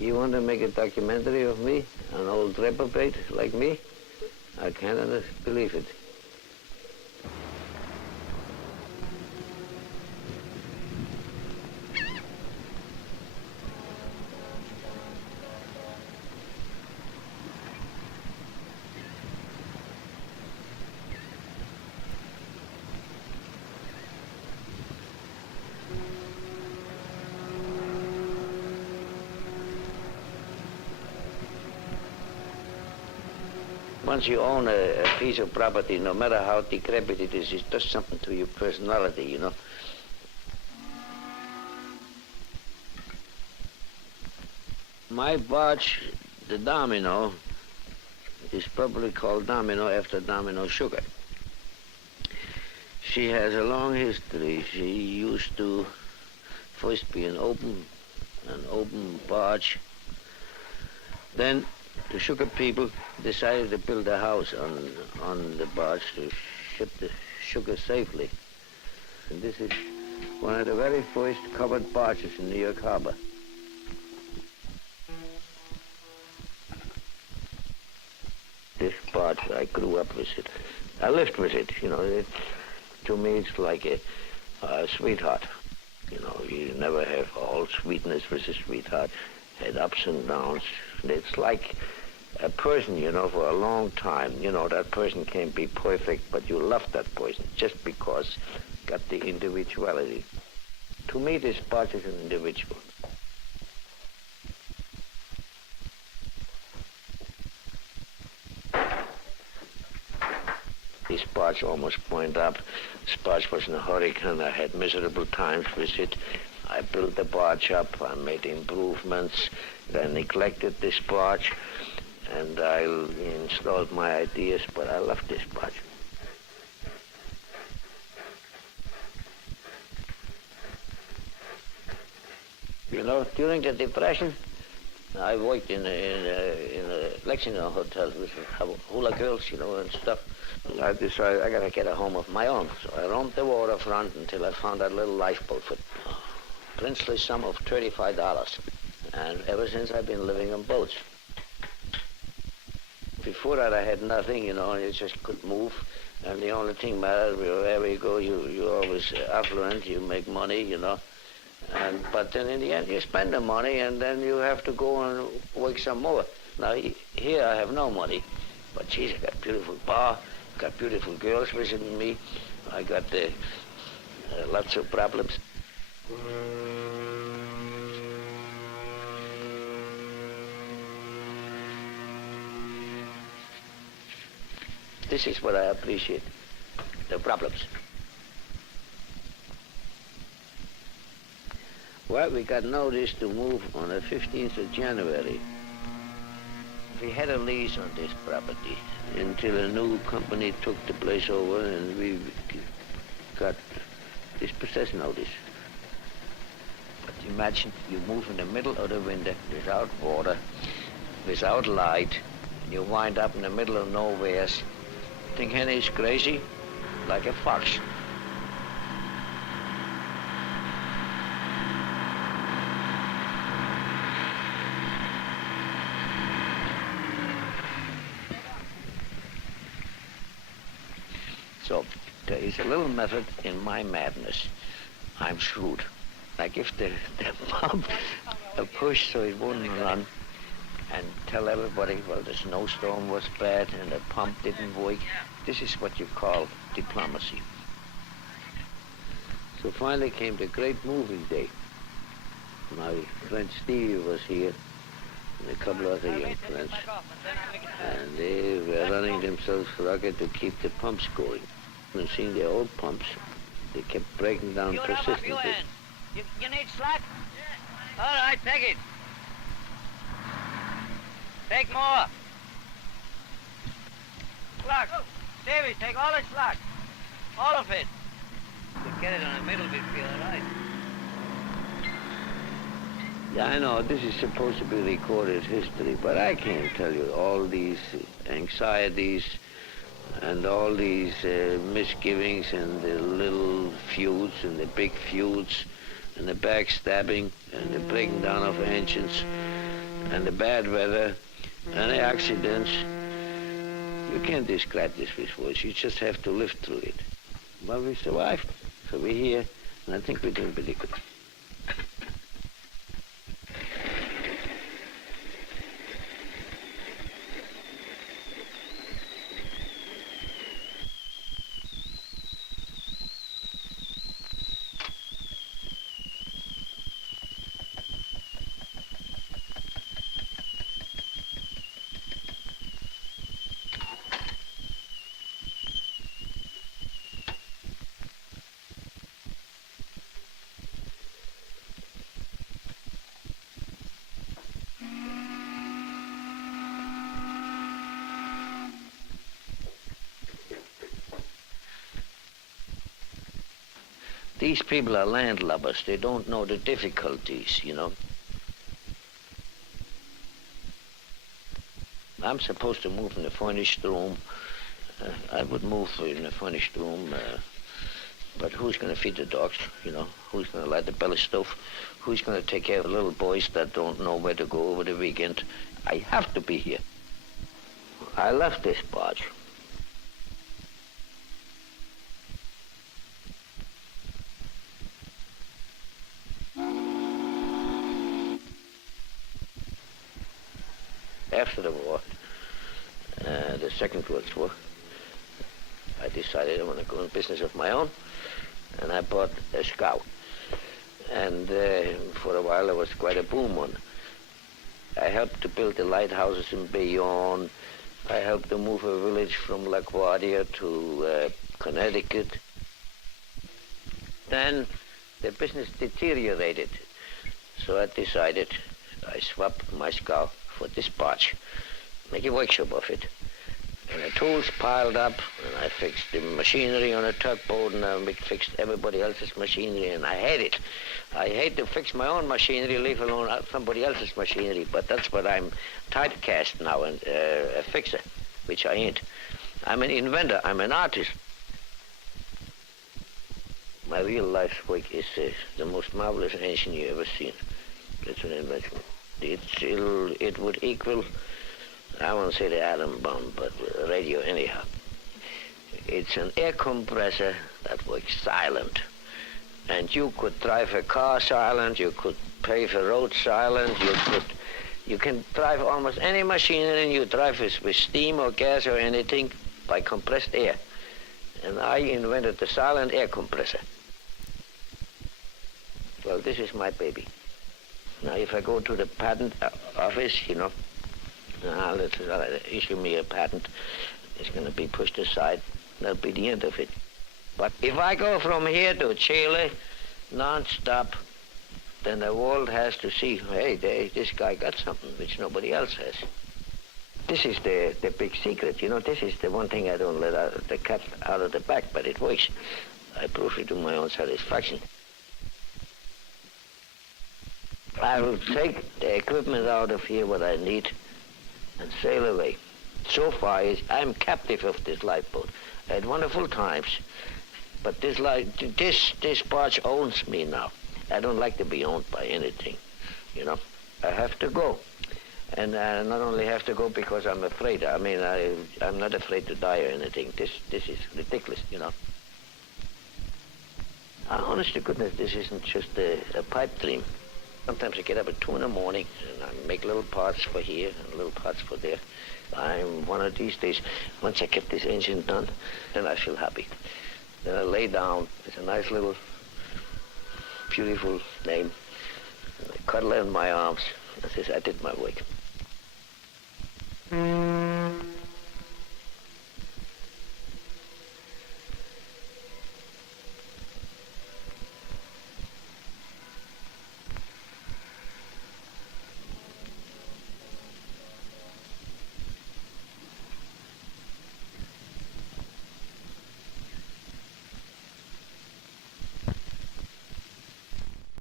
You want to make a documentary of me, an old reprobate like me? I cannot believe it. Once you own a piece of property, no matter how decrepit it is, it does something to your personality, you know. My barge, the Domino, is probably called Domino after Domino sugar. She has a long history. She used to first be an open barge. Then the sugar people decided to build a house on the barge to ship the sugar safely. And this is one of the very first covered barges in New York Harbor. This barge, I grew up with it. I lived with it, you know. To me, it's like a sweetheart. You know, you never have all sweetness with a sweetheart. Had ups and downs. It's like a person, you know, for a long time. You know, that person can't be perfect, but you love that person just because got the individuality. To me, this barge is an individual. This barge almost burned up. This barge was in a hurricane. I had miserable times with it. I built the barge up. I made improvements. I neglected this barge, and I installed my ideas, but I love this barge. You know, during the Depression, I worked in a Lexington hotel with hula girls, you know, and stuff. I decided I gotta get a home of my own. So I roamed the waterfront until I found that little lifeboat for a princely sum of $35. And ever since I've been living on boats. Before that I had nothing, you know, and you just could move. And the only thing mattered, wherever you go, you're always affluent, you make money, you know. But then in the end you spend the money and then you have to go and work some more. Now here I have no money, but geez, I got a beautiful bar, got beautiful girls visiting me, I got lots of problems. This is what I appreciate, the problems. Well, we got notice to move on the 15th of January. We had a lease on this property until a new company took the place over and we got this possession notice. But imagine you move in the middle of the winter without water, without light, and you wind up in the middle of nowhere. Think Henry's crazy? Like a fox. So there is a little method in my madness. I'm shrewd. I give the pump a push so it wouldn't run and tell everybody, well, the snowstorm was bad and the pump didn't work. This is what you call diplomacy. So finally came the great moving day. My friend Stevie was here and a couple other young friends. And they were running themselves rugged to keep the pumps going. And seeing the old pumps, they kept breaking down persistently. You need slack? Yeah. All right, take it. Take more. Slack. Davey, take all the slack. All of it. You get it on the middle bit, feel all right. Yeah, I know, this is supposed to be recorded history, but I can't tell you all these anxieties and all these misgivings and the little feuds and the big feuds and the backstabbing and the breaking down of engines and the bad weather and the accidents. You can't describe this with words. You just have to live through it. But we survived. So we're here, and I think we're doing pretty good. These people are landlubbers. They don't know the difficulties, you know. I'm supposed to move in the furnished room. I would move in the furnished room, but who's going to feed the dogs, you know? Who's going to light the belly stove? Who's going to take care of the little boys that don't know where to go over the weekend? I have to be here. I left this barge. After the war, the Second World War, I decided I want to go in business of my own, and I bought a scow. And for a while, there was quite a boom on. I helped to build the lighthouses in Bayonne. I helped to move a village from LaGuardia to Connecticut. Then the business deteriorated, so I decided I swapped my scow for this barge, make a workshop of it. And the tools piled up, and I fixed the machinery on a tugboat, and I fixed everybody else's machinery, and I hate it. I hate to fix my own machinery, leave alone somebody else's machinery, but that's what I'm typecast now, and a fixer, which I ain't. I'm an inventor, I'm an artist. My real life work is the most marvelous engine you ever seen. It's an invention. It would equal, I won't say the atom bomb, but radio anyhow. It's an air compressor that works silent. And you could drive a car silent, you could pave a road silent, you can drive almost any machinery, and you drive it with steam or gas or anything by compressed air. And I invented the silent air compressor. Well, this is my baby. Now, if I go to the patent office, you know, let's issue me a patent, it's going to be pushed aside. That'll be the end of it. But if I go from here to Chile, non-stop, then the world has to see, hey, this guy got something which nobody else has. This is the big secret, you know. This is the one thing I don't let the cat out of the bag, but it works. I prove it to my own satisfaction. I will take the equipment out of here, what I need, and sail away. So far, I'm captive of this lifeboat. I had wonderful times, but this barge owns me now. I don't like to be owned by anything, you know. I have to go. And I not only have to go because I'm afraid. I mean, I'm not afraid to die or anything. This is ridiculous, you know. Honest to goodness, this isn't just a pipe dream. Sometimes I get up at 2 in the morning and I make little parts for here and little parts for there. I'm one of these days, once I get this engine done, then I feel happy. Then I lay down. It's a nice little, beautiful name. And I cuddle her in my arms and says, I did my work.